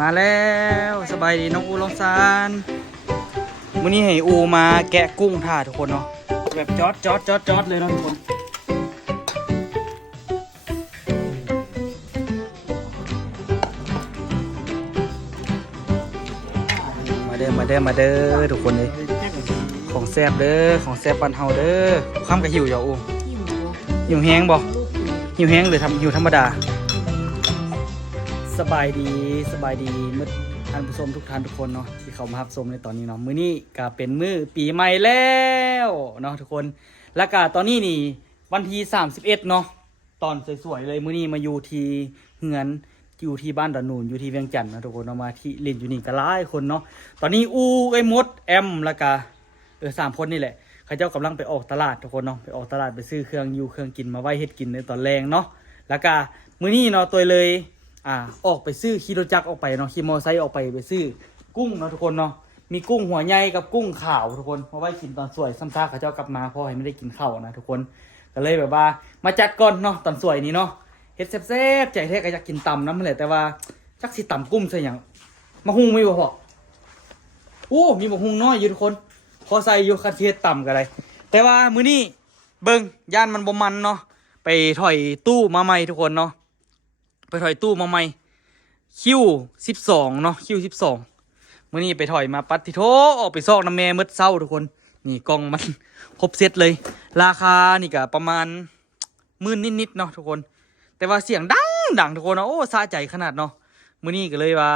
มาแล้วสบายดีน้องอูลองซานมื้อนี้ให้อูมาแกะกุ้งท่าทุกคนเนาะแบบจอดเลยเนาะทุกคนมาเด้อทุกคนเลยของแซ่บเด้อของแซ่บบ้านเฮาเด้อข้ามกับหิวอย่าอูหิวแห้งบ่หิวแห้งหรือหิวธรรมดาสบายดีมื้อท่านผู้ชมทุกท่านทุกคนเนาะที่เขามารับชมในตอนนี้เนาะมื้อนี้ก็เป็นมื้อปีใหม่แล้วเนาะทุกคนแล้วก็ตอนนี้นี่วันที่31เนาะตอนสวยๆเลยมื้อนี้มาอยู่ที่เฮือนอยู่ที่บ้านดอนนูนอยู่ที่เวียงจันทน์นะทุกคนเอามาที่เล่นอยู่นี่ก็หลายคนเนาะตอนนี้อูไอ้มดแอมแล้วก็3คนนี่แหละเขาเจ้ากำลังไปออกตลาดทุกคนเนาะไปออกตลาดไปซื้อเครื่องอยู่เครื่องกินมาไว้เฮ็ดกินในตอนแรงเนาะแล้วก็มื้อนี้เนาะตัวเลยออกไปซื้อขี่รถจักรออกไปเนาะขี่มอเตอร์ไซค์ออกไปซื้อกุ้งเนาะทุกคนเนาะมีกุ้งหัวใหญ่กับกุ้งขาวทุกคนมาไว้กินตอนสวยซ้ำซากเขาเจ้ากลับมาเพราะให้ไม่ได้กินข้าวนะทุกคนก็เลยแบบว่ามาจัดก่อนเนาะตอนสวยนี้เนาะเฮ็ดแซ่บๆใจแท้ก็อยากกินตำน้ำมันแหละแต่ว่าจักสิตำกุ้งใส่หยังมะฮุ่งไม่บ่พอมีมะฮุ่งน้อยอยู่ทุกคนพอใส่อยู่คันเทศต่ำกันเลยแต่ว่ามื้อนี้เบิ่งย่านมันบ่มันเนาะไปถอยตู้มาใหม่ทุกคนเนาะไปถอยตู้มาใหม่คิว12เนาะคิว12มื้อนี้ไปถอยมาปัดที่โถออกไปซอกน้ำแม่มืดเศร้าทุกคนนี่กล่องมันครบเซตเลยราคานี่ก็ประมาณ10,000นิดๆเนาะทุกคนแต่ว่าเสียงดังทุกคนเนาะโอ้สะใจขนาดเนาะมื้อนี้ก็เลยว่า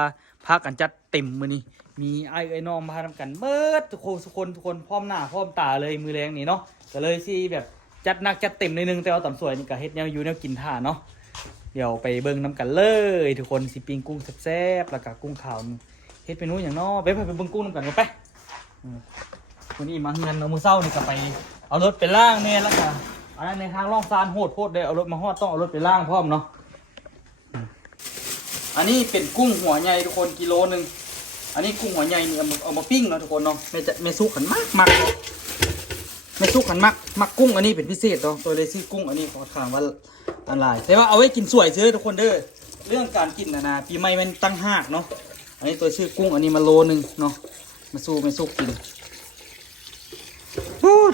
พากันจัดเต็มมื้อนี้มีไอ้น้องมาทำกันเบิดทุกคนพร้อมหน้าพร้อมตาเลยมือแรงนี่เนาะก็เลยสิแบบจัดหนักจัดเต็มในนึงแต่ว่าตอนสวยนี่ก็เฮ็ดแนวอยู่แนวกินท่าเนาะเดี๋ยวไปเบิ่งน้ำกันเลยทุกคนสิปิ้งกุ้งแซ่บๆแล้วก็กุ้งขาวเฮ็ดเมนูอย่างเนาะไปเบิ่งกุ้งน้ำกันไปวันนี้มาเงินเอามือเศร้านี่ก็ไปเอารถไปล่างเนี่ยแล้วก็อันนั้นในทางล่องซานโหดได้เอารถมาฮอดต้องเอารถไปล่างพร้อมเนาะอันนี้เป็นกุ้งหัวใหญ่ทุกคนกิโลนึงอันนี้กุ้งหัวใหญ่นี่เอามาปิ้งเนาะทุกคนเนาะเมซุขันมากเมซุขันมักกุ้งอันนี้เป็นพิเศษเนาะตัวเลยซื้อกุ้งอันนี้ขอถามว่าอะไรแต่ว่าเอาไว้กินสวยซื้อทุกคนเด้อเรื่องการกินนะปีใหม่มันตั้งหากเนาะอันนี้ตัวชื่อกุ้งอันนี้มาโลนึงเนาะมาสู้กิน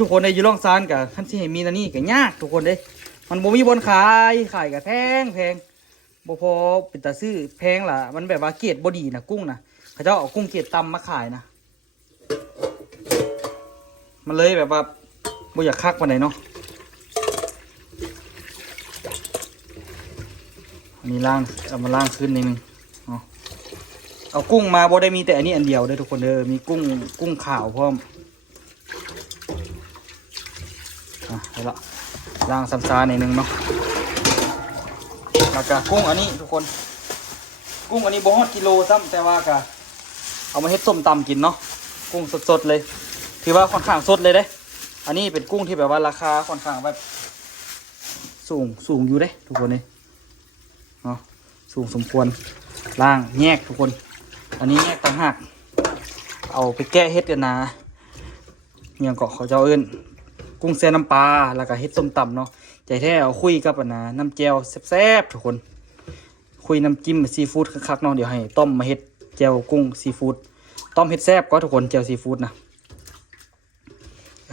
ทุกคนในยูร่องซานกับขั้นที่มีนั่นนี่ก็ยากทุกคนเด้มันบ่มีบนขายกับแพงบ่พอเป็นตาซื้อแพงล่ะมันแบบว่าเกรดบ่ดีนะกุ้งนะเขาเจ้าเอากุ้งเกรดต่ำมาขายนะมันเลยแบบว่าบ่อยากคักวันไหนเนาะอันนี้ล่างเอามาล่างขึ้นนิดนึงเอากุ้งมาบ่ได้มีแต่อันนี้อันเดียวเด้อทุกคนเด้อมีกุ้งขาวพร้อมเอาละล่างซ้ำซาหน่อยนึงเนาะแล้วก็กุ้งอันนี้ทุกคนกุ้งอันนี้บ่ฮอดกิโลซ้ำแต่ว่าก็เอามาเฮ็ดส้มตำกินเนาะกุ้งสดๆเลยถือว่าค่อนข้างสดเลยเด้อันนี้เป็นกุ้งที่แบบว่าราคาค่อนข้างแบบสูงอยู่เด้ทุกคนเลยเนาะสูงสมควรล่างแยกทุกคนอันนี้แยกต่างหากเอาไปแก้เฮ็ดกันนะอย่างเกาะเขาเจ้าเอิ้นกุ้งแซ่น้ำปลาแล้วก็เฮ็ดส้มตำเนาะใจแท้เอาคุยกับน้ำแจ่วแซ่บๆทุกคนคุยน้ำจิ้มซีฟู้ดคักๆเนาะเดี๋ยวให้ต้อมมาเฮ็ดแจ่วกุ้งซีฟู้ดต้อมเฮ็ดแซ่บก็ทุกคนแจ่วซีฟู้ดนะ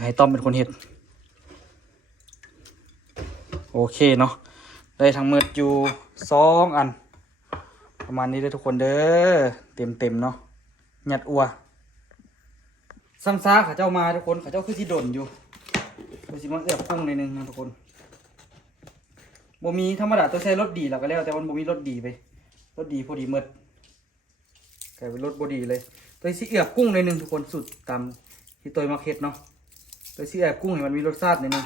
ให้ต้อมเป็นคนเฮ็ดโอเคเนาะได้ทั้งหมดอยู่2อันประมาณนี้เลยทุกคนเด้อเต็มเนาะหยัดอัวซ้ำซาเขาเจ้ามาทุกคนเขาเจ้าคือที่ด่นอยู่ดูสิมันเอือบกุ้งในนึงนะทุกคนบ่มีธรรมดาตัวใช้รถดีแล้วก็แล้วแต่มันบ่มีรถดีไปรถดีพอดีเมดกลายเป็นรถบ่ดีเลยตัวสิเอือบกุ้งในนึงทุกคนสุดตามที่ตัวมาเฮ็ดเนาะตัวสิเอือบกุ้งให้มันมีรสชาติในนึง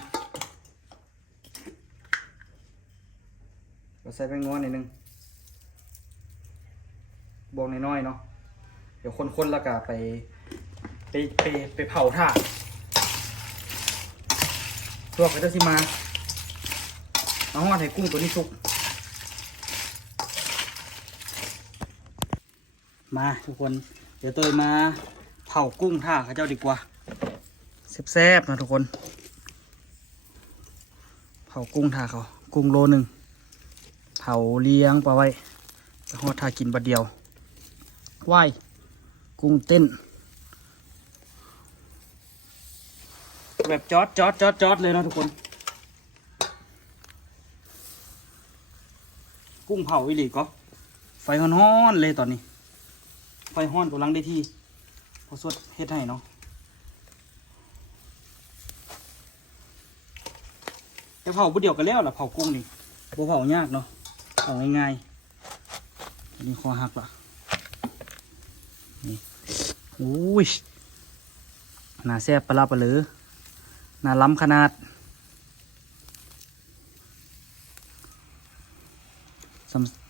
เราใส่แป้งนัวในนึงบองน้อยๆเนาะเดี๋ยวคนๆแล้วก็ไปเผาถ่านลวกไปเจ้าสิมาเอาห่อให้กุ้งตัวนี้สุกมาทุกคนเดี๋ยวตัวมาเผากุ้งท่าเขาเจ้าดีกว่าแซ่บๆนะทุกคนเผากุ้งท่าเขากุ้งโลนึงเผาเลี้ยงปลาไว้แล้วห่อท่ากินบัดเดียว ว่ายกุ้งเต้นแบบจอดเลยนะทุกคนกุ้งเผาอีหลีก็ไฟฮ้อนๆเลยตอนนี้ไฟฮ้อนกำลังได้ที่พอสดเฮ็ดให้เนาะจะเผาบุเดียวกันแล้วล่ะเผากุ้งนี่บ่เผายากเนาะเผาง่ายๆอันนี้คอหักละนี่โอ้ยน่าแซ่บปลาปลาเหลือน่าล้ำขนาด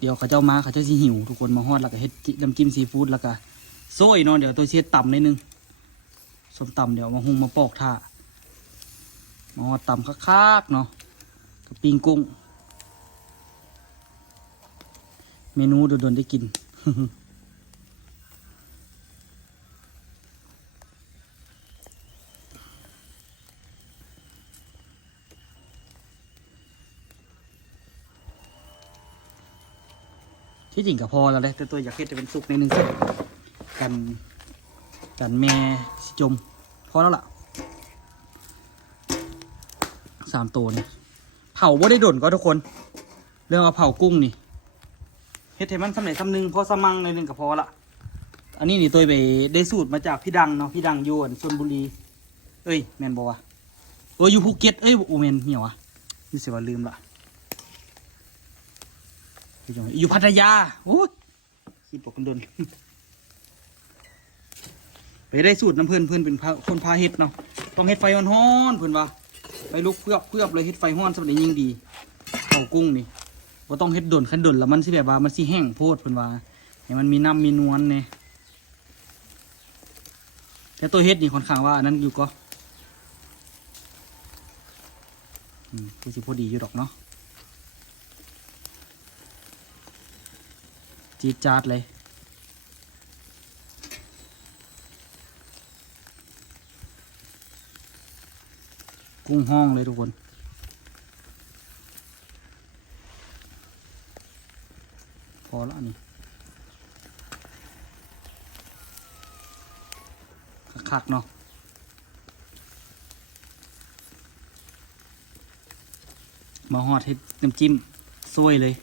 เดี๋ยวเขาเจ้ามาเขาเจ้าสิหิวทุกคนมาฮอดแล้วก็เฮ็ดน้ำจิ้มซีฟู้ดแล้วก็โซ่เนาะเดี๋ยวตัวเชียดต่ำนิดนึงส้มต่ำเดี๋ยวมาหุงมาปอกท่ามาฮอดต่ำคักๆเนาะกับปิ้งกุ้งเมนูโดนๆได้กิน ที่จริงก็พอแล้วเลยแต่ตัวอยากเฮ็ดจะเป็นสุกในหนึ่งเส้นกันแม่สิจมพอแล้วล่ะ3 ตัวนี่เผาบ่ได้โดนก็ทุกคนเรื่องเอาเผากุ้งนี่เฮ็ดให้มันสำเร็จสำนึงพอสมังในหนึ่งก็พอละอันนี้นี่ตัวไปได้สูตรมาจากพี่ดังเนาะพี่ดังอยู่ชลบุรีเอ้ยแมนบอกว่าอยู่ภูเก็ตเอ้ยโอแมนเหี่ยวอ่ะนี่สิว่าลืมละอยู่พัทยาโอ้ยคิดบอกกันโดน ไปได้สูตรน้ำเพื่อนเป็นคนพาเฮ็ดเนาะต้องเฮ็ดไฟฮ้อนๆเพื่อนว่าไปลุกเพื่อบเลยเฮ็ดไฟฮ้อนสำหรับยิ่งดีเผากุ้งนี่ว่าต้องเฮ็ดขั้นดนแล้วมันสิแบบว่ามันสิแห้งโพดเพื่อนว่าให้มันมีน้ำมีนวลเนี่ยแต่ตัวเฮ็ดนี่ค่อนข้างว่าอันนั้นอยู่ก็คือสิพอดีอยู่ดอกเนาะจี๊ดจ๊าดเลยกุ้งห้องเลยทุกคนพอแล้วนี่คักๆเนาะมาฮอดเฮ็ดน้ำจิ้มซวยเลย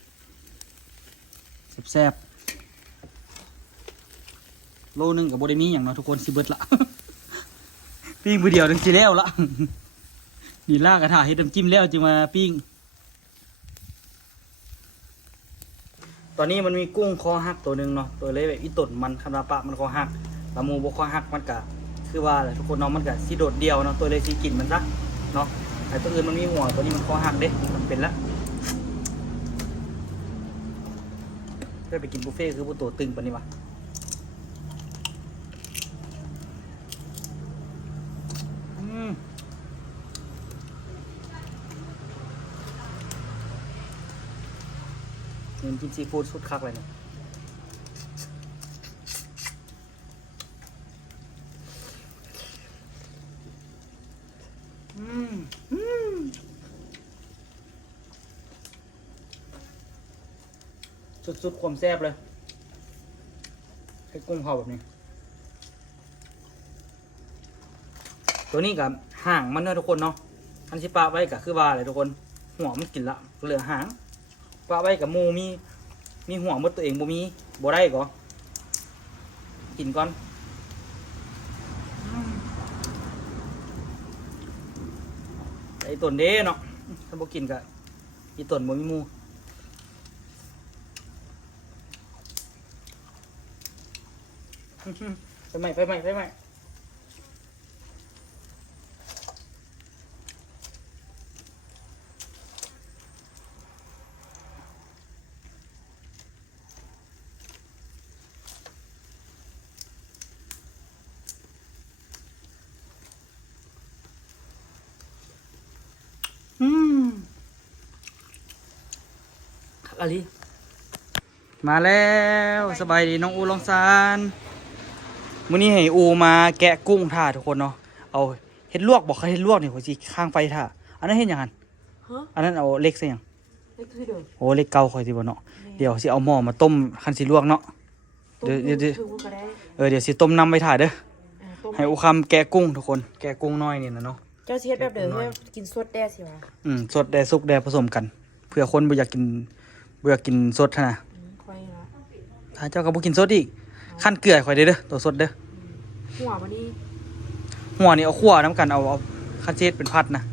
แซ่บๆโลนึงกับโบได้มีอย่างเนาะทุกคนสิเบิดละ ปิ้งมือเดียวนึงสิแล้วละ นี่ลากกระถาเฮ็ดน้ำจิ้มแล้วจึงมาปิ้งตอนนี้มันมีกุ้งคอหักตัวหนึ่งเนาะตัวเล็กแบบอีตดมันคาราปะมันคอหักลามูบคอหักมันกะคือว่าแหละทุกคนเนาะมันกะสิโดดเดียวเนาะตัวเลยสิกินมันซะเนาะแต่ตัวอื่นมันมีหัวตัวนี้มันคอหักเด้มันเป็นละได้ไปกินบุฟเฟ่คือผู้ตัวตึงปะนี่วะกินซีฟู้ดสุดคักเลยเนี่ยสุดๆความแซ่บเลยให้กุ้งเผาแบบนี้ตัวนี้กับห่างมันเนอะทุกคนเนาะอันที่ปลาไว้กับคือว่าอะไรทุกคนหัวมันกินละเหลือหางปลาไว้กับมูมีหัวมดตัวเองบ่มีบ่ได้ก็กินก่อนไอต้นเด้เนาะถ้าบ่กินกับอีต้นบ่มีมูไปใหม่อะไรมาแล้วสบายดีน้องอูลองซานมื้อนี้ให้อูมาแกะกุ้งท่าทุกคนเนาะเอาเฮ็ดลวกบอกเขาเฮ็ดลวกนี่หัวจีข้างไฟท่าอันนั้นเฮ็ดหยังอันนั้นเอาเล็กซะหยังโอ้เล็กเก่าค่อยสิบ่เนาะเดี๋ยวสิเอาหม้อมาต้มคันสิลวกเนาะ เดี๋ยวคือก็ได้ เดี๋ยวสิต้มน้ำไว้ถ่ายเด้อ ต้ม ให้อุคำแกะกุ้งทุกคนแกะกุ้งน้อยนี่นะเนาะ เจ้าเฮ็ดแบบเดิมให้กินสดแด้สิวะ สดแดซุปแดผสมกันเพื่อคนบ่อยากกินสดนะ ค่อยละ ถ้าเจ้าก็บ่กินสดอีกขั้นเกลือข่อยเด้อตัวสดเด้อ หัวมันนี่ หัวนี่เอาคั่วน้ำกันเอาขั้นเช็ดเป็นพัดนะ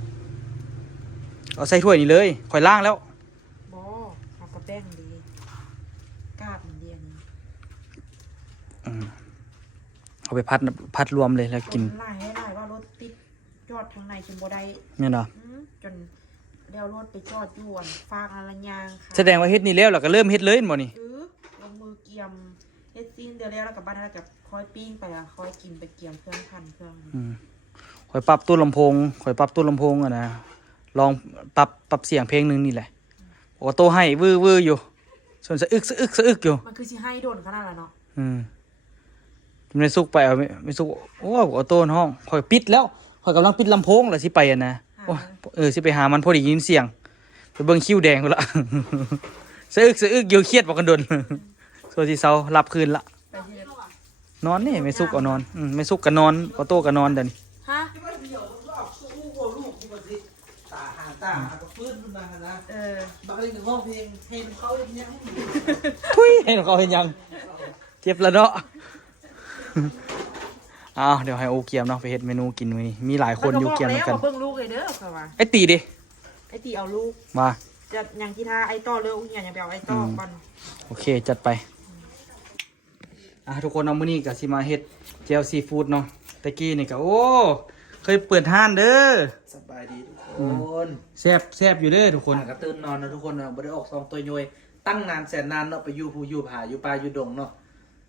เอาใส่ถ้วยนี่เลยข่อยล้างแล้ว บ่เอากระแป้งดีกาบมันดีอันนี้ เอาไปพัดรวมเลยแล้วกิน ไล่ให้ได้ว่ารถติดจอดทางในจนบ่ได้ เนี่ยเนาะ จนเดี๋ยวรถไปจอดอยู่อันฟากอะไรยางค่ะ แสดงว่าเฮ็ดนี่แล้วเราก็เริ่มเฮ็ดเลยแม่นบ่นี่ ลงมือเกียมเฮ็ดซีนเดี๋ยวแล้วกลับบ้านแล้วกับคอยปิ้งไปอ่ะคอยกินไปเกียมเครื่องพันเครื่อง ข่อยปรับตู้ลำโพงอ่ะนะลองปรับเสียงเพลงนึงนี่แหละออโต้ให้วื้ออยู่ส่วนสะอึกอยู่ มันคือสิให้โดนขนาดนั้นเนาะ ไม่สุกไปเอาไม่สุกโอ้ออโต้ในห้องข่อยปิดแล้วข่อยกำลังปิดลำโพงแล้วสิไปอ่ะนะโอ้สิไปหามันพอดียินเสียงไปเบิ่งคิ้วแดงกูละ สะอึกอยู่เครียดบ่กันโดน ส่วนที่เซาหลับคืนละ ไปที่ไหน นอนนี่ไม่สุกเอานอนไม่สุกก็นอนออโต้ก็นอนเดี๋ยวนี้ ฮะ ตาหางตาก็ฟื้นขึ้นมานะ บางทีถึงห้องเพลงเพลงเขาอย่างเงี้ย ทุยให้เขาเห็นยังเจ็บแล้วเนาะ อ้าวเดี๋ยวให้โอเกียมเนาะไปเฮ็ดเมนูกินมื้อนี้มีหลายคนอยู่เกียมเหมือนกัน เบิ่งลูกเลยเด้อค่ะว่า ไอ้ตีดิ ไอ้ตีเอาลูก มา จะยังที่ท่าไอ้ต่อเร็วอย่างไปเอาไอ้ต่อก่อน โอเคจัดไปทุกคนเอามื้อนี้ก็สิมาเฮ็ดเจลซีฟู้ดเนาะตะกี้นี่ก็โอ้เคยเปิดห้านเด้อ สบายดีทุกคน แซ่บอยู่เด้อทุกคน กระตื่นนอนนะทุกคนนะบ่ได้ออกซองตัวย่อยตั้งนานแสนนานเนาะไปอยู่ภูอยู่ผาอยู่ป่าอยู่ดงเนาะ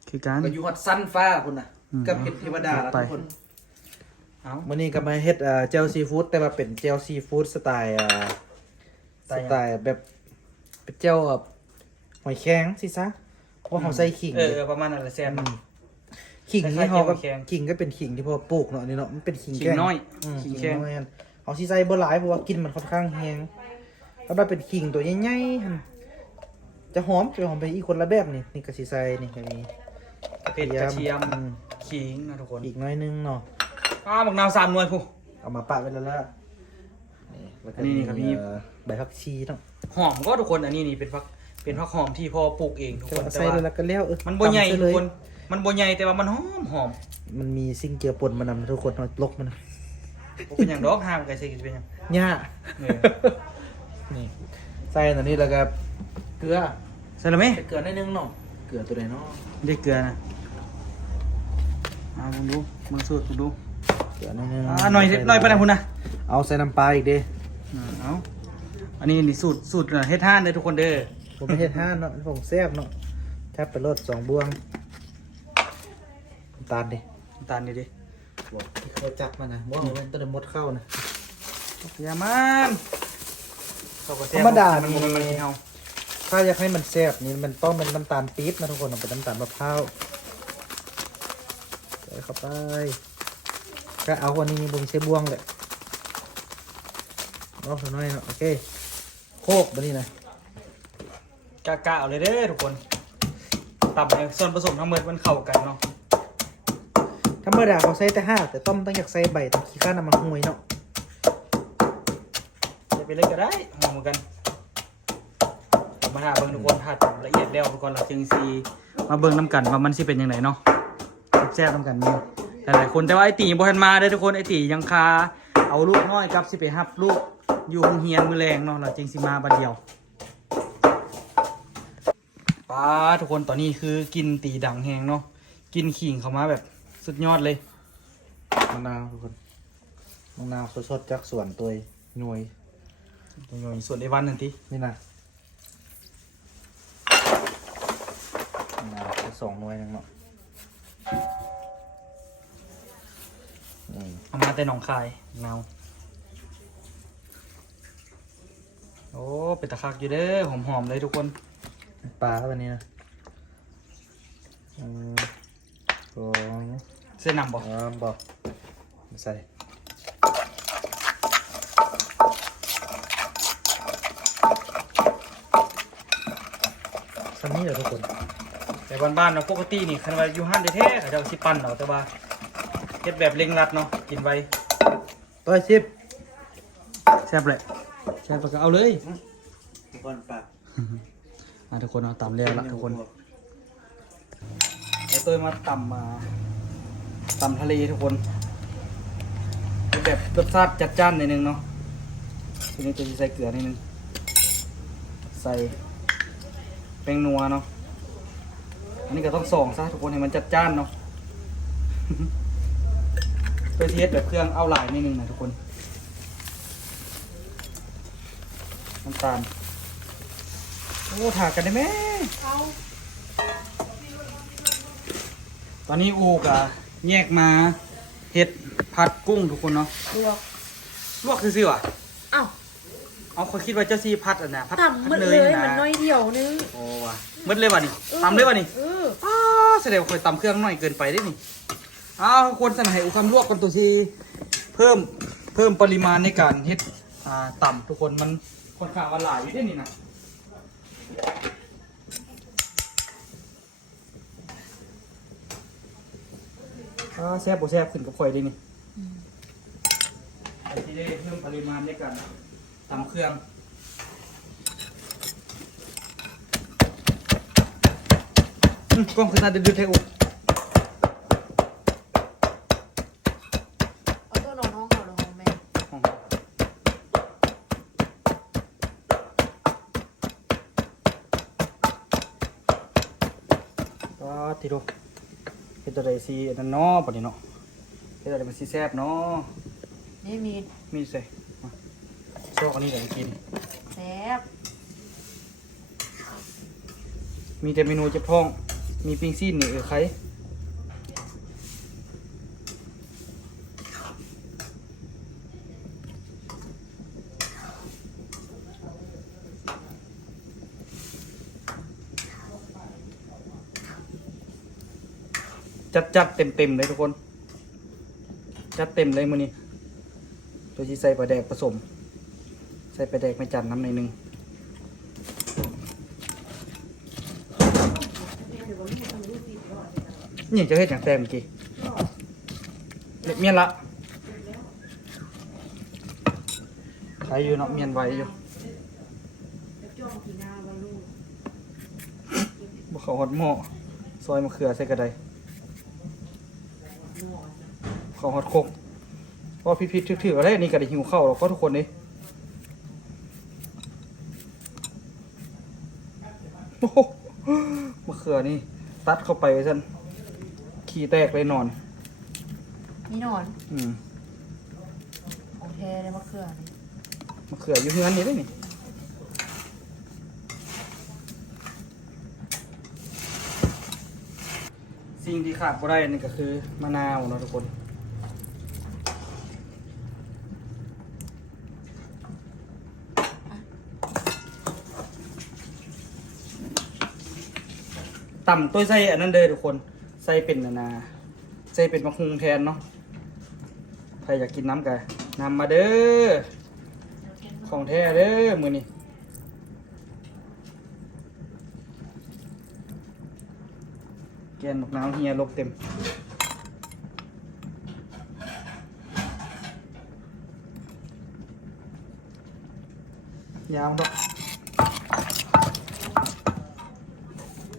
คือการ ก็อยู่ฮอดสั้นฟ้าพุ่นน่ะกับเห็ดเทวดาแล้วทุกคน เอา มื้อนี้ก็มาเฮ็ดเจลซีฟู้ดแต่ว่าเป็นเจลซีฟู้ดสไตล์สไตล์แบบเป็นเจลหอยแครงสิซะเพราะเขาใส่ขิง ประมาณนั้นแหละแซ่บ ขิง คล้า นี่ ยๆ เขาก็ เจียวหอยแครง ขิงก็เป็นขิงที่พอปลูกเนาะนี่เนาะมันเป็นขิง ขิง แกง น้อย ขิ ขิ ง งแข็ง น้อยอันเอาสิใส่บ่หลายเพราะว่ากินมันค่อนข้างแห้งแล้วได้เป็นขิงตัวใหญ่ๆหั่นจะหอมไปอีกคนละแบบนี่ก็สิใส่นี่ก็มี เผ็ดกระเทียมขิงนะทุกคน อีกน้อยนึงเนาะ บักนาว3หน่วยผู้ เอามาปะไว้แล้วละนี่แล้วก็ นี่ครับมี ใบผักชีเนาะ หอมก็ทุกคนอันนี้นี่เป็นผักหอมที่พ่อปลูกเองทุกคน ใส่แล้วก็แล้ว มันบ่ใหญ่ ตำซะ ทุ เล ก ย คนมันบ่ใหญ่แต่ว่ามันหอม มันมีสิ่งเจือปนมานำนะทุกคนเนาะลกมัน บ่เป็นหยังดอกห้ามไก่ใส่เป็นหยัง หญ้า เออ นี่ใส่อันนี้แล้วก็เกลือ ใส่แล้วไหม ใส่เกลือนิดนึงเนาะเกลือตัวไหนเนาะ ได้เกลือนะมึงดูมึงสูตรมึงดู เกลือนิดนึง หน่อยไปนะคุณนะ เอาใส่น้ำปลาอีกเด้ เอาอันนี้นี่สูตรเฮ็ดห้านเลยทุกคนเด้อ ผมไม่เฮ็ดห้านเนาะผมแซ่บเนาะแทบไปรด2 บวงน้ำตาลดิ น้ำตาลนี่ดิ บอกที่เขาจับมานะว่ามันต้องได้มดเข้านะ อย่ามันธร รรมดา มัน นี่ มันเฮา ถ้าอยากให้มันแซ่บนี่มันต้องเป็นน้ำตาลปี๊บนะทุกคนเป็นน้ำตาลมะพร้าวใส่เข้าไปก็เอาวันนี้บุ้งใช้บวงเลยเอาสักหน่อยเนาะโอเคโคกบันนี้นะ กะเอาเลยเด้อทุกคนตับให้ส่วนผสมทั้งหมดมันเข้ากันเนาะ ธรรมดาเขาใส่แต่ห้าแต่ต้มต้องอยากใส่ใบต้องขี้ข้าน้ำมันห่วยเนาะ จะไปเลยก็ได้หอมเหมือนกันมาหาเบิ่งทุกคนผัดละเอียดแล้วทุกคนเราจึงซีมาเบิ่งน้ำกันว่ามันสิเป็นยังไงเนาะแซ่บน้ำกันนี่หลายๆคนแต่ว่าไอตีบ่ทันมาเด้อทุกคนไอตียังคาเอาลูกน้อยกับสิไปรับลูกอยู่โรงเรียนมื้อแรงเนาะเราจึงสิมาบัดเดียวป้าทุกคนตอนนี้คือกินตีดังแฮงเนาะกินขิงเข้ามาแบบสุดยอดเลย มะนาวทุกคนมะนาวสดๆจากสวนตัวหน่วย ตัวส่วนไอวันนั่นที นี่นะมะนาวแค่2 หน่วยนึงเนาะนี่ เอามาแต่หนองคายนาวโอ้เป็นตะคักอยู่เด้อหอมๆเลยทุกคน ปลาแบบนี้นะสอง เส้นนำบอก บอกใส่สันนี้เหรอทุกคน แต่บ้านๆเนาะปกตินี่คันว่าอยู่ห้านแท้ๆเขาเจ้าสิปั่นเอาแต่ว่าเฮ็ดแบบเร่งรัดเนาะกินไว ต้อยชิบ แซ่บเลยแซ่บก็เอาเลย ก่อนปาก ทุกคนเอาตำแล้วละทุกคนไอ้ตัวมาตำทะเลทุกคนแบบรสชาติจัดจ้านหน่อยนึงเนาะทีนี้จะใส่เกลือนิดนึงใส่แป้งนัวเนาะอันนี้ก็ต้องส่องซะทุกคนให้มันจัดจ้านเนาะ เพื่อเทสแบบเครื่องเอาหลายนิดนึงนะทุกคนน้ำตาลโอ้ถากกันได้ไหมตอนนี้อูกอะแยกมาเห็ดผัดกุ้งทุกคนเนาะ ลวกซื่อๆอ่ะ อ้าว เอาคนคิดว่าเจ้าซีพัดอ่ะนะพัด ต่ำมืดเลย นะ มันน้อยเดียวนึง โอ้ว่ะมืดเลยว่ะนี่ตำเลยว่ะนี่ อ แสดงว่าคอยตำเครื่องหน่อยเกินไปได้นี่อ้าวควรสนให้อุคำลวกกันตัวทีเพิ่มปริมาณในการเฮ็ดต่ำทุกคนมันค่อนข้างว่าหลายอยู่ได้นี่นะแซ่บบ่แซ่บขึ้นกับข่อยได้นี่ไอ้ที่ได้เพิ่มปริมาณในการตำเครื่องกล้องคือตาดื้อๆแท้อุ เอาตัวนอนห้องเขาหรือห้องแม่ ก็ทีดูเฮ็ดอะไรสิอันนั้นเนาะปะนี้เนาะเฮ็ดอะไรมันสิแซ่บเนาะ นี่มี มีใส่มาชอบอันนี้เดี๋ยวกิน แซ่บ มีแต่เมนูเจะพ้องมีปิ้งซีนนี่ใครจัดเต็มเลยทุกคนจัดเต็มเลยมื้อนี้ตัวที่ใส่ปลาแดกผสมใส่ปลาแดกไม่จันน้ำหน่อยนึงนี่จะเฮ็ดอย่างแซ่บเมื่อกี้เมียนละใครอยู่เนาะเมียนไว้อยู่บ่เขาฮอดหม้อซอยมะเขือใส่กระไดเขาฮอดโคกพอพิษๆถือๆอะไรนี่ก็ได้หิวข้าวแล้วก็ทุกคนนี่โอ้โหมะเขือนี่ตัดเข้าไปซั่นขี้แตกเลยนอน มีหนอน อืม ของแท้เลยมะเขือนี่ มะเขืออยู่ที่นั้นนี่ได้นี่สิ่งที่ขาดบ่ได้นี่ก็คือมะนาวเนาะทุกคนต่ำตัวใส่อันนั้นเด้อทุกคนใส่เป็นใส่เป็นมะฮุงแทนเนาะใครอยากกินน้ำกันนำมาเด้อของแท้เด้อมือนี้แกนมะนาวเฮียลกเต็มยาวดอก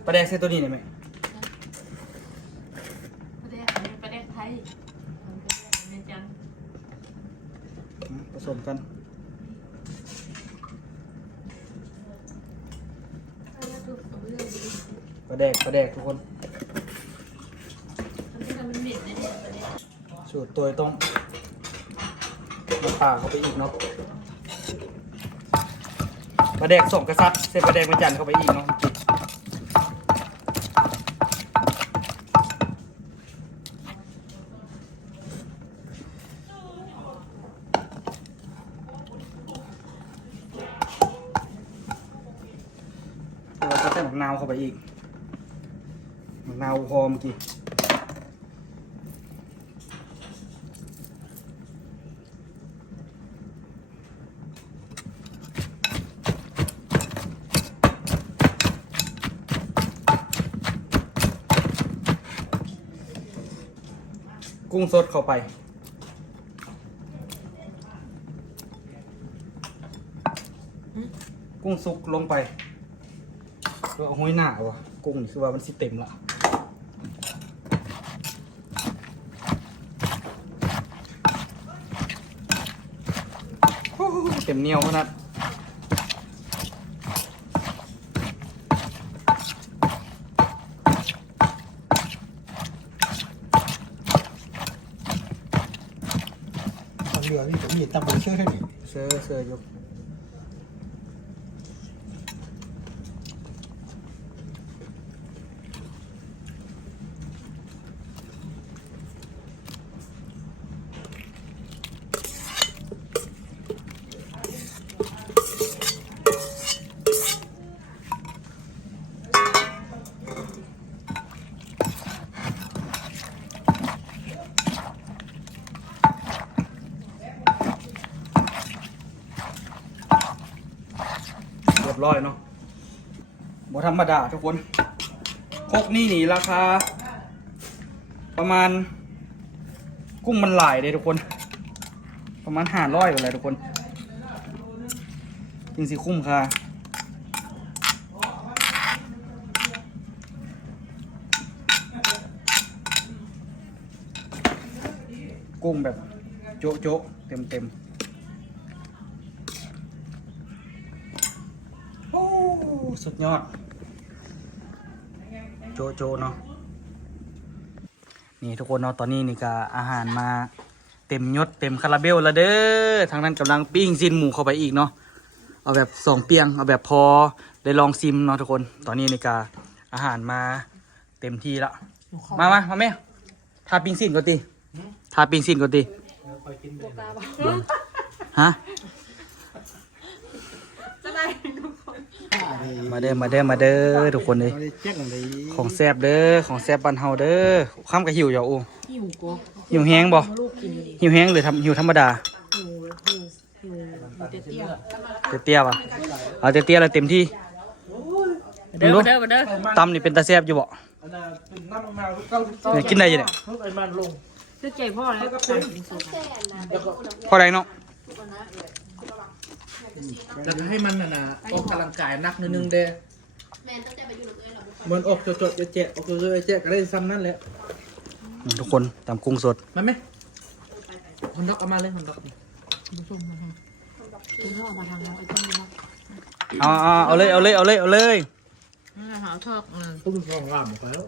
ปลาแดกใส่ตัวนี้ได้ไหม ประเด็กไทยในจัน ผสมกันปลาแดกทุกคนสูตรตัวต้องมาป่าเข้าไปอีกเนาะปลาแดกส่งกระซัดเส้นปลาแดกมาจันเข้าไปอีกเนาะเราก็ใส่หมักนาวเข้าไปอีกหมักนาวพอเมื่อกี้ กุ้งสดเข้าไปกุ้งสุกลงไปแล้วเอาห้อยหน้าวะกุ้งนี่คือว่ามันสิเต็มละโอ้โหเต็มเหนียวขนาด เหลือนี่ผมมีตำบักเชื่อนี่ เสืออยู่เรียบร้อยเนาะบ่ธรรมดาทุกคนครกนี่นี่ราคา ประมาณกุ้งมันหลายเลยทุกคน ประมาณ500อะไรทุกคนจริงสิคุ้มค่ากุ้งแบบโจ๊ะโจ๊ะเต็มเต็มโอ้สุดยอดโจ๊ะโจ๊ะเนาะนี่ทุกคนเนาะตอนนี้นี่ก็อาหารมาเต็มยศเต็มคาราเบลแล้วเด้อทางนั้นกำลังปิ้งซินหมูเข้าไปอีกเนาะเอาแบบ2เปียงเอาแบบพอได้ลองซิมเนาะทุกคนตอนนี้นี่ก็อาหารมาเต็มที่ละมาแม่ทาปิ้งซินก่อนติทาปิ้งซินก่อนติฮะมาเด้อทุกคนเลยของแซ่บเด้อของแซ่บบ้านเฮาเด้อข้ามกับหิวอย่าโอ้หิวแห้งบ่หิวแห้งหรือหิวธรรมดาเตี้ยป่ะเอาเตี้ยแล้วเต็มที่เด้อตำนี่เป็นตาแซ่บอยู่บ่เนี่ยกินได้ยังเนี่ย คือใจพ่อแล้ว พอได้เนาะ จะให้มันน่ะออกกำลังกายนักนิดนึงเด้มันออกจดๆเจ๊ะออกจดๆเจ๊ะก็ได้ซ้ำนั่นแหละ ทุกคนตำกุ้งสด มาไหมฮอนด็อกเอามาเลยฮอนด็อก เอาเลย หาทอก ตุ้มทองล่ามไปแล้ว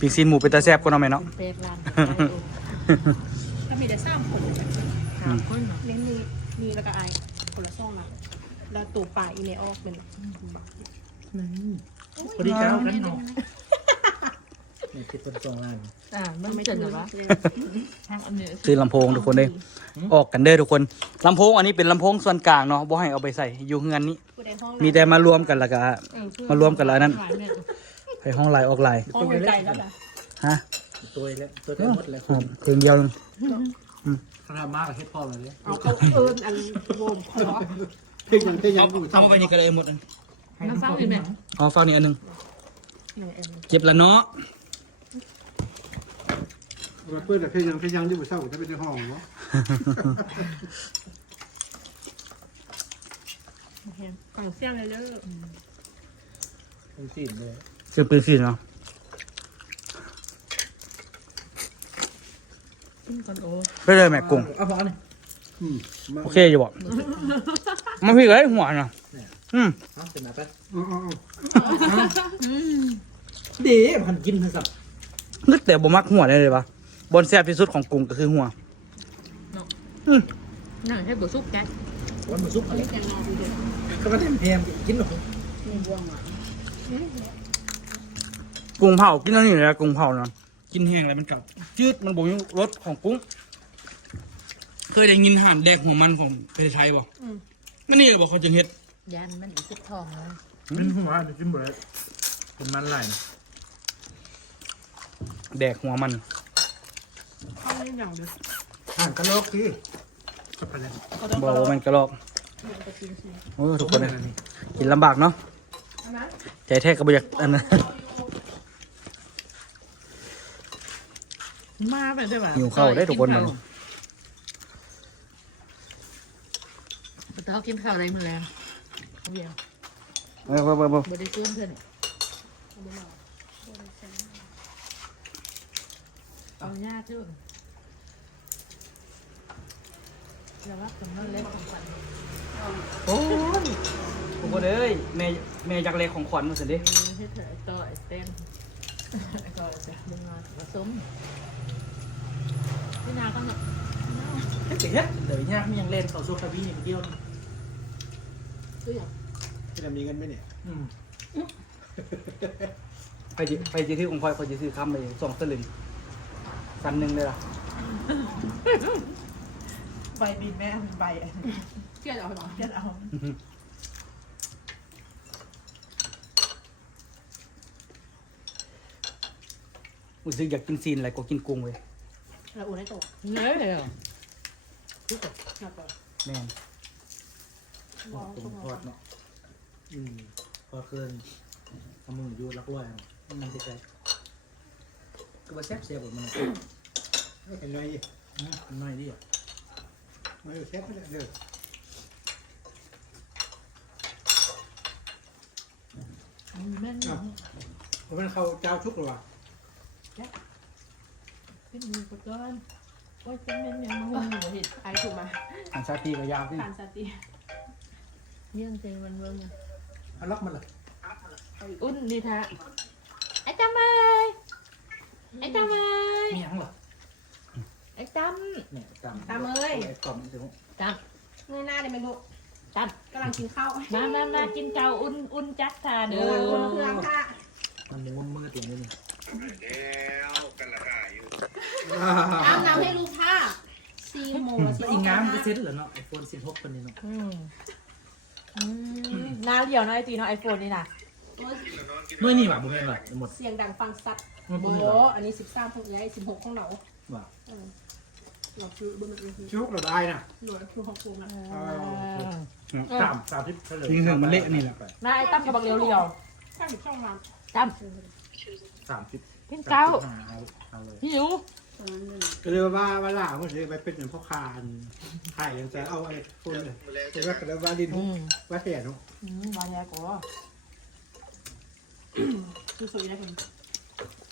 ปีกซีนหมูเป็นตาแซ่บกว่าน้องไหมเนาะ เป๊กร้าน ถ้ามีแต่3คน คนเนาะ เน้นมีแล้วก็ไอคนละซ่องนะแล้วตัวปลาอีเมออกเป็น พอดีเช้ากันเนาะนี่คิดเป็นทองล่าม มันไม่เจ๋งหรอวะทางอันนี้ คือลำโพงทุกคนเลยออกกันเด้อทุกคนลำโพงอันนี้เป็นลำโพงส่วนกลางเนาะบ่ให้เอาไปใส่อยู่เฮือนนี้ ผู้ใดห้อง มีแต่มารวมกันแล้วก็มารวมกันแล้วนั่นไปห้องไลน์ออกไลน์ ห้องไกลแล้วล่ะ ฮะ ตัวแล้วตัวเต็มหมดแล้ว เพลงเดียวนึง ขนาดมากเฮ็ดพ่อเลย เอาเขาเอิญอันโวมขอ เพ่งยังอยู่ ทำไปนี่ก็เลยหมดอัน น้ำฟ้าอีกไหม เอาฟังนี่อันนึง 1 เอ็ม เก็บละเนาะ ว่าเพื่อนแต่เพ่ยังที่บุษเศร้าจะเป็นในห้องเนาะ กล่องเสี้ยงเลยเด้อ เป็นสีเลย คือปืนสิเนาะ ก่อนโอ้ ไปเลยแม่กุ้ง เอาพอนี่ โอเคอยู่บ่มาพี่เลยหัวน่ะอืม เอาเป็นไหนไป อ๋อ เดี๋ยวมันกินสับ นึกแต่บ่มักหัวเลยปะบนแซ่บที่สุดของกุ้งก็คือหัว นั่งให้บุซุกแก วันมาซุปอะไรก็มาแถมกินหรอ กุ้งเผากินแล้วนี่แหละกุ้งเผาเนาะกินแห้งอะไรมันกลับจืดมันบ่มีรสของกุ้งเคยได้ยินห่านแดกหัวมันของประเทศไทยบ่มันนี่บอกเขาจึงเฮ็ด ยันมันอีกสุดทองเลย เป็นหัวกินหมดเลยเป็นมันไหล แดกหัวมัน ห้องนี้อย่างเดียว ห่างกันโลกที่ก็ไปเลย เขาต้อง บอกว่ามันกระลอก ไปกินสิ โอ้ทุกคนเลยกินลำบากเนาะ เอาไหม ใจแท้ก็บ่อยากอันนั้น มาไปด้วยว่ะ หิวข้าวได้ทุกคนมัน เต้ากินข้าวอะไรมาแล้วเดี๋ยว เบิ่ง บ่ได้ชวนเพื่อนเอาญาติด้วยอย่าว่าผมนั่นเล็กของขวัญ โอ้ยทุกคนเอ้ยแม่อยากแลกของขวัญมาสิเด้ ให้เธอต่อไอ้เต้นก็จะดึงมาผสมพี่นาก็เนี่ย เฮ็ดเดี๋ยวยากมันยังเล่นเขาโซคาบีอย่างเดียวนะ ตัวอย่าง จะมีเงินไหมเนี่ย ไปจิถือของคอยจะซื้อคำไป2 สลึงสันหนึงเลยล่ะ ใบบินแม่ใบ เชื่อเอาหรอ เก็ดเอา รู้สึกอยากกินซีนอะไรก็กินกุ้งเว้ย เราอุ่นให้โต เนื้อเลยเหรอ หนักกว่า แม่น ผมทอดเนาะพอคืนเอามืออยู่รักร้อยมันจะใจก็ว่าแซ่บเสียบมัน ไม่เป็นไร น้อยดิอ่ะ ไม่เซ็ตไม่ได้เด้อ แม่น ผมมันเข้าเจ้าชุกหรอวะ ขึ้นมือก่อนโอ้ยเป็นแม่นยังมาหุ่นเห็ด ไอ้ถูกมา อันซาตีก็ยาวสิ ทานสติ เยี่ยงใจมันเบิ่ง เอาล็อกมันเลย อุ่นดีท่าไอ้จำเลยไอ้จำเลย มีหยังเหรอ ไอ้จ เนี่ยตาม ตามเอ้ย ไอ้กล่องนี่สิ ำจ เงยหน้าได้ไหมลูก ำจ กำลังกินข้าว ำมากินเจ้าอุ่นจัดทาน เอ เด้ ออุ่น อ เครื่องค่ะ มันม้วนมือติ่งเลยนี่ ตามเราให้ลูกค่ะ4 โมง แล้วอีกงามก็เซ็ตเหรอเนาะไอโฟน16คนนี้เนาะ หน้าเดียวนะไอตีเนาะไอโฟนนี่นะ น้อยนี่หว่าบุญเงินหว่ะหมด เสียงดังฟังซัด มัน โบ บุญเงินหว่ะ อันนี้13พวกนี้16ของเรา ว่ะ เราคือเบอร์มันคือ ชุกเราได้นะ หน่วยคือของกูนะ 30เท่าไหร่ จริงๆมันเละนี่แหละ หน้าไอตั้มกับบักเรียว ข้างช่องเรา ๆจำ 30 เป็นเก้า เอาเลย หิว ตอนนั้นเลย ก็เลยว่าล่าเมื่อกี้ไปเป็นพ่อคานขายอย่างแต่เอาไอ้คนเลยแต่ว่าก็เลยว่าดินว่าเสียเนาะ มาแล้วกู คือสวยได้คน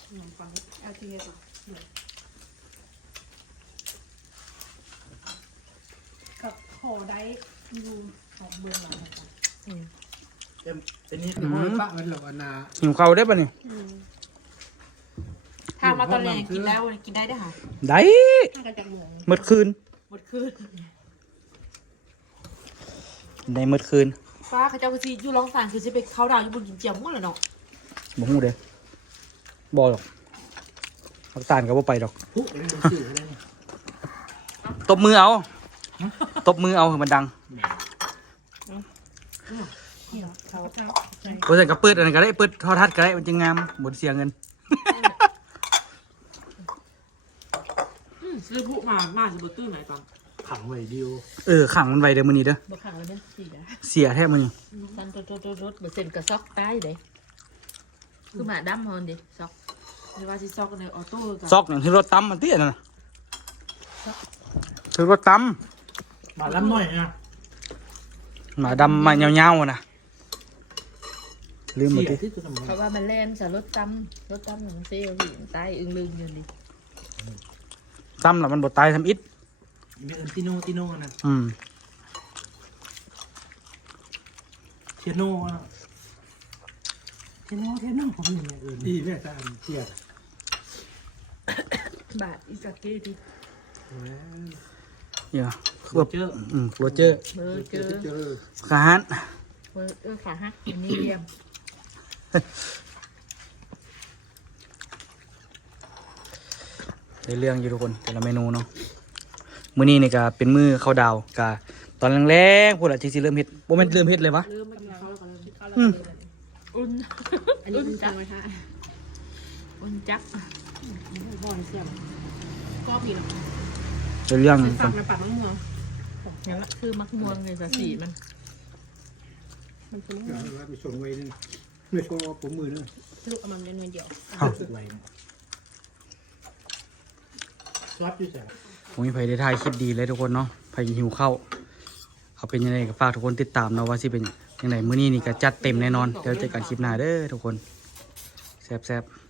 ขนมปังเอาทีเดียวกับห่อได้ยูของเบืองหลัง เป็นนี่ มันปะมันหลอกนา หิวข้าวได้ป่ะนี่ ถ้ามาตอนแรกกินแล้วกินได้ด้วยค่ะ ได้ น่าจะจังหวง หมดคืน หมดคืน ได้หมดคืน ป้าเขาเจ้าคืออยู่ร้องสารคือจะไปเขาดาวอยู่บนกินเจียวมั้งเหรอเนาะ บ่ฮู้เด้อบ่หรอกพักตานก็บ่ไปดอก ผู้เป็นสื่ออะไรเนี่ย ตบมือเอาให้มันดัง เขา โอ้ยก็เปิดอันนั้นก็ได้เปิดโทรทัศน์ก็ได้มันจะงามบ่เสียเงิน ซื้อผู้มาจะบตื้อไหนตอน ขังไว้ดิว ขังมันไว้เด้อมื้อนี้เด้อ บ่ขังแล้วเป็นสีอะ เสียแท้มื้อนี้ ตันโตเปอร์เซ็นต์กระซอกตายเด้คือหมาดำฮอนดิซอกหรือว่าสิซอกในออโต้กับ ซอกอย่างที่รถตำมันเตี้ยนั่นน่ะคือรถต มาล้ำหน่อยนะ ำหมาดำมายาวๆน่ะลืมหมด เสี ติ ยที่จะทำ เพราะว่ามันแล่นจะรถตำของเซลล์พี่ตายอึ้งลึงอยู่ดิ ตำแล้วมันบ่ตายทำอิด มีเอินติโนนะ อืม เทียโนผมเห็นอย่างอื่น ดีเนี่ยจะอันเสีย บาทอิสกี้ดิ เนี่ยคือแบบ เจอ โรเจอร์ เบอร์เจอ เจอ คาฮัน เบอร์ขาหักอันนี้เรียม ได้เรื่องอยู่ทุกคนแต่ละเมนูเนาะมื้อนี้นี่ก็เป็นมื้อข้าวดาวก็ตอนแรงๆพวกเราสิเริ่มเฮ็ดบ่แม่นเริ่มเฮ็ดเลยวะ เริ่มมากินข้าวแล้วก็เริ่มกินข้าวแล้ว อืม อุ่น อันนี้อุ่นจังไหมคะ อุ่นจัก บ่อยเสียงก็มีนะ ได้เรื่อง ใส่ฝักในปากน้ำมือ คือมักม่วงไงภาษีมัน มันคือ เดี๋ยวเราไปส่งไว้นี่ ไม่โชว์ผมมือเลย ลูกเอามันเล่นเดียว ไวรับอยู่แสบ ผมมีไผได้ถ่ายคลิปดีเลยทุกคนเนาะไผหิวข้าวเอาเป็นยังไงก็ฝากทุกคนติดตามเนาะว่าสิเป็นยังไงมื้อนี้นี่ก็จัดเต็มแน่นอนเดี๋ยวเจอกันคลิปหน้าเด้อทุกคนแซ่บๆ